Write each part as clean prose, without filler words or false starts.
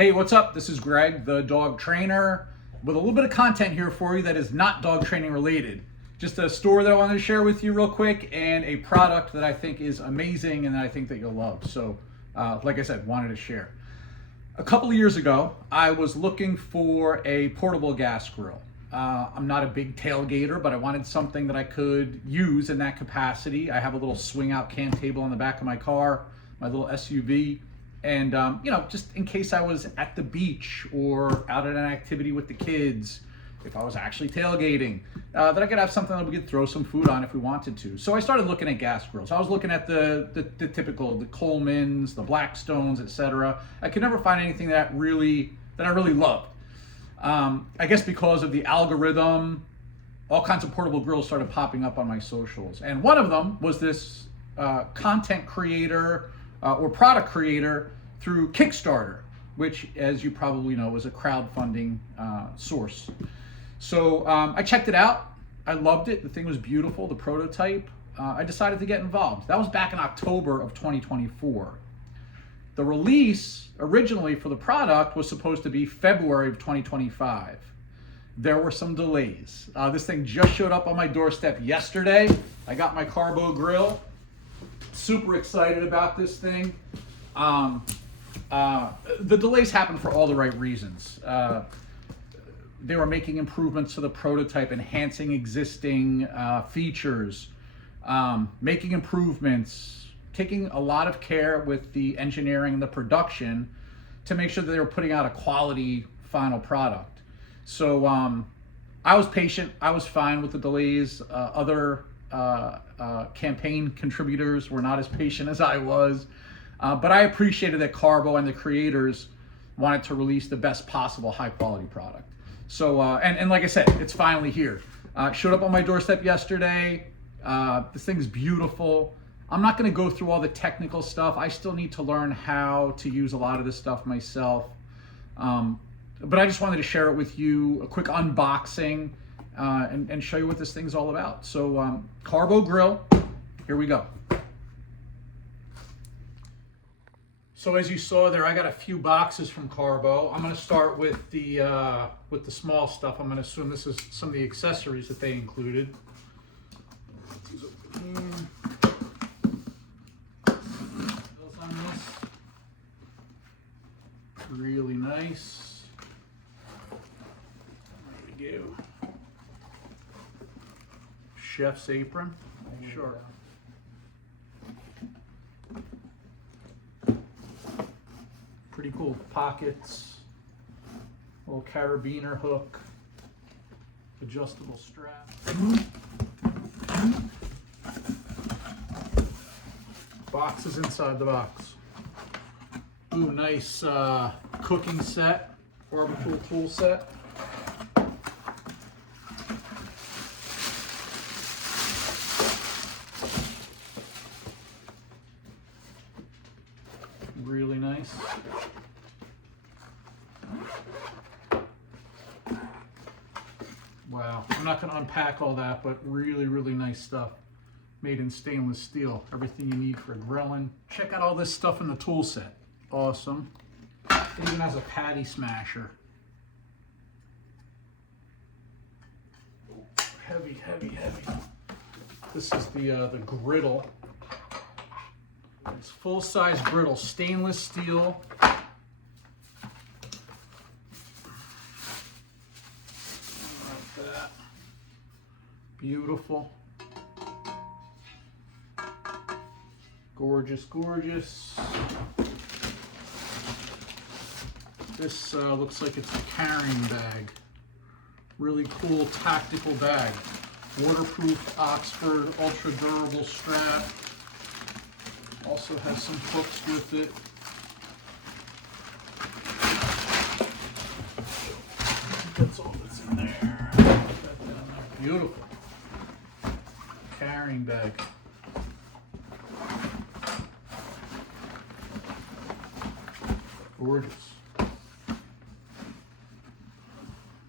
Hey, what's up? This is Greg, the dog trainer, with a little bit of content here for you that is not dog training related. Just a story that I wanted to share with you real quick, and a product that I think is amazing and that I think that you'll love. So, like I said, wanted to share. A couple of years ago, I was looking for a portable gas grill. I'm not a big tailgater, but I wanted something that I could use in that capacity. I have a little swing out can table on the back of my car, my little SUV. And, just in case I was at the beach or out at an activity with the kids, if I was actually tailgating, that I could have something that we could throw some food on if we wanted to. So I started looking at gas grills. I was looking at the typical, the Coleman's, the Blackstones, etc. I could never find anything that I really loved. I guess because of the algorithm, all kinds of portable grills started popping up on my socials. And one of them was this content creator or product creator through Kickstarter, which, as you probably know, is a crowdfunding source. So I checked it out. I loved it. The thing was beautiful, the prototype. I decided to get involved. That was back in October of 2024. The release originally for the product was supposed to be February of 2025. There were some delays. This thing just showed up on my doorstep yesterday. I got my Karbo Grill. Super excited about this thing. The delays happened for all the right reasons. They were making improvements to the prototype, enhancing existing features, making improvements, taking a lot of care with the engineering and the production to make sure that they were putting out a quality final product. So I was patient. I was fine with the delays. Other campaign contributors were not as patient as I was, but I appreciated that Karbo and the creators wanted to release the best possible high quality product. So and like I said, it's finally here. Showed up on my doorstep yesterday. This thing's beautiful. I'm not going to go through all the technical stuff. I still need to learn how to use a lot of this stuff myself, but I just wanted to share it with you, a quick unboxing, and show you what this thing's all about. So Karbo Grill, here we go. So as you saw there, I got a few boxes from Karbo. I'm going to start with the small stuff. I'm going to assume this is some of the accessories that they included. These open here. On this. Really nice. There we go. Chef's apron. Sure. Pretty cool pockets. Little carabiner hook. Adjustable strap. Boxes inside the box. Ooh, nice cooking set. Barbecue tool set. Really nice. Wow, I'm not going to unpack all that, but really, really nice stuff. Made in stainless steel. Everything you need for grilling. Check out all this stuff in the tool set. Awesome. It even has a patty smasher. Heavy, heavy, heavy. This is the griddle. It's full-size griddle, stainless steel. Like that. Beautiful. Gorgeous, gorgeous. This looks like it's a carrying bag. Really cool tactical bag. Waterproof Oxford ultra durable strap. Also has some hooks with it. That's all that's in there. Put that down there. Beautiful. Carrying bag. Gorgeous.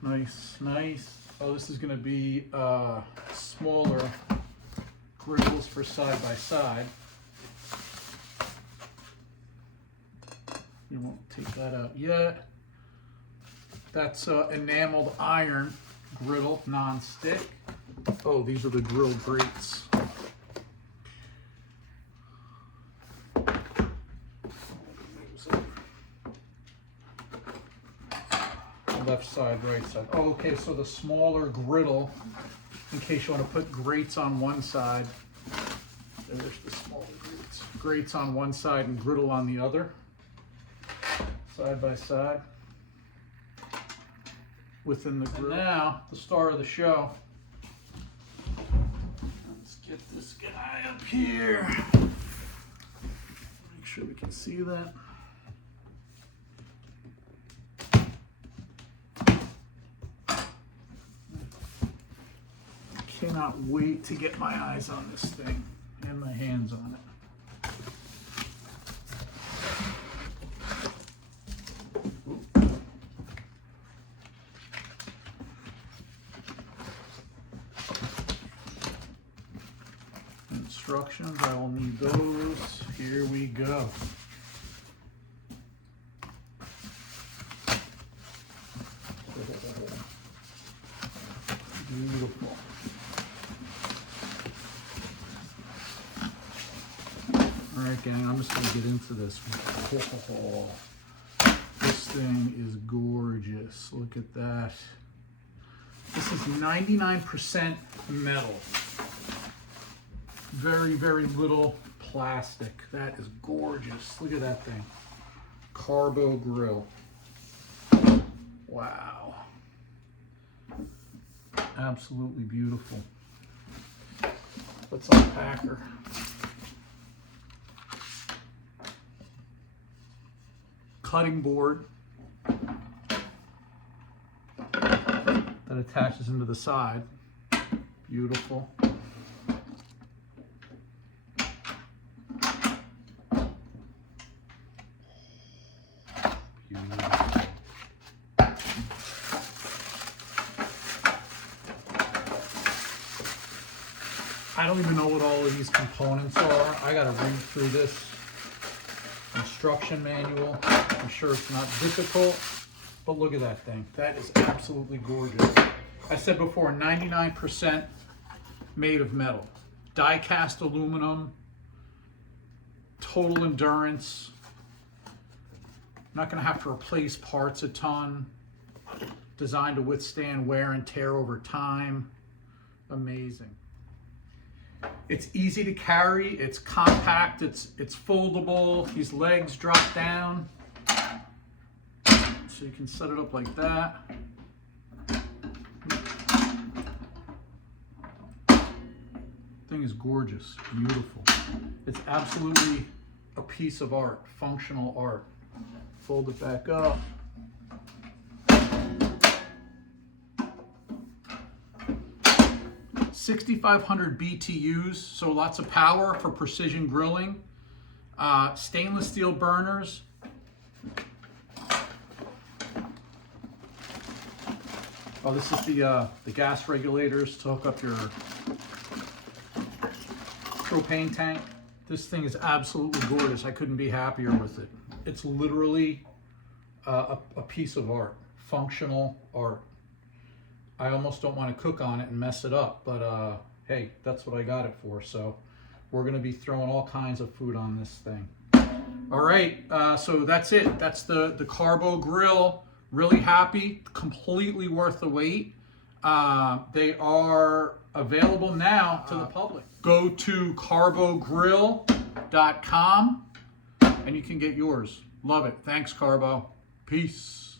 Nice, nice. Oh, this is going to be smaller grills for side by side. You won't take that out yet. That's enameled iron griddle, non-stick. Oh, these are the grill grates. Left side, right side. Oh, okay, so the smaller griddle, in case you want to put grates on one side. There's the smaller grates. Grates on one side and griddle on the other. Side by side. Within the grill. And now, the star of the show. Let's get this guy up here. Make sure we can see that. Cannot wait to get my eyes on this thing and my hands on it. Instructions, I will need those. Here we go. Beautiful. All right, gang, I'm just gonna get into this. Oh, this thing is gorgeous. Look at that. This is 99% metal. Very, very little plastic. That is gorgeous. Look at that thing. Karbo Grill. Wow. Absolutely beautiful. Let's unpack her. Cutting board that attaches into the side. Beautiful. I don't even know what all of these components are. I gotta read through this instruction manual. I'm sure it's not difficult, but look at that thing. That is absolutely gorgeous. I said before, 99% made of metal. Die-cast aluminum, total endurance. Not gonna have to replace parts a ton. Designed to withstand wear and tear over time. Amazing. It's easy to carry, it's compact, it's foldable. These legs drop down. So you can set it up like that. Thing is gorgeous, beautiful. It's absolutely a piece of art, functional art. Fold it back up. $6,500 BTUs, so lots of power for precision grilling. Stainless steel burners. Oh, this is the gas regulators to hook up your propane tank. This thing is absolutely gorgeous. I couldn't be happier with it. It's literally a piece of art, functional art. I almost don't want to cook on it and mess it up, but hey, that's what I got it for. So we're going to be throwing all kinds of food on this thing. All right, so that's it. That's the Karbo Grill. Really happy, completely worth the wait. They are available now to the public. Go to karbogrill.com and you can get yours. Love it. Thanks, Karbo. Peace.